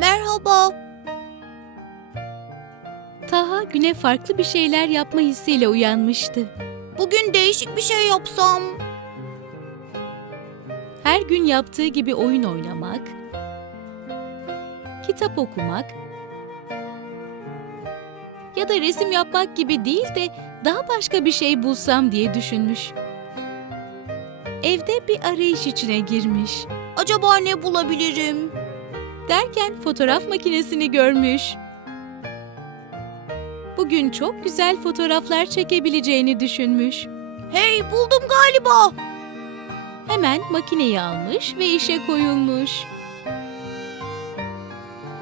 Merhaba. Taha güne farklı bir şeyler yapma hissiyle uyanmıştı. Bugün değişik bir şey yapsam. Her gün yaptığı gibi oyun oynamak, kitap okumak ya da resim yapmak gibi değil de daha başka bir şey bulsam diye düşünmüş. Evde bir arayış içine girmiş. Acaba ne bulabilirim? Derken fotoğraf makinesini görmüş. Bugün çok güzel fotoğraflar çekebileceğini düşünmüş. Hey buldum galiba. Hemen makineyi almış ve işe koyulmuş.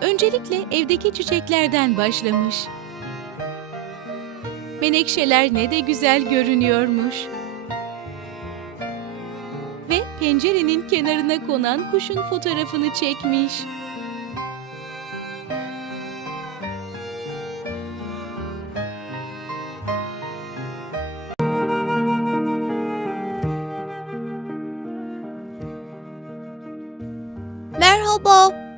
Öncelikle evdeki çiçeklerden başlamış. Menekşeler ne de güzel görünüyormuş. Ve pencerenin kenarına konan kuşun fotoğrafını çekmiş. Merhaba.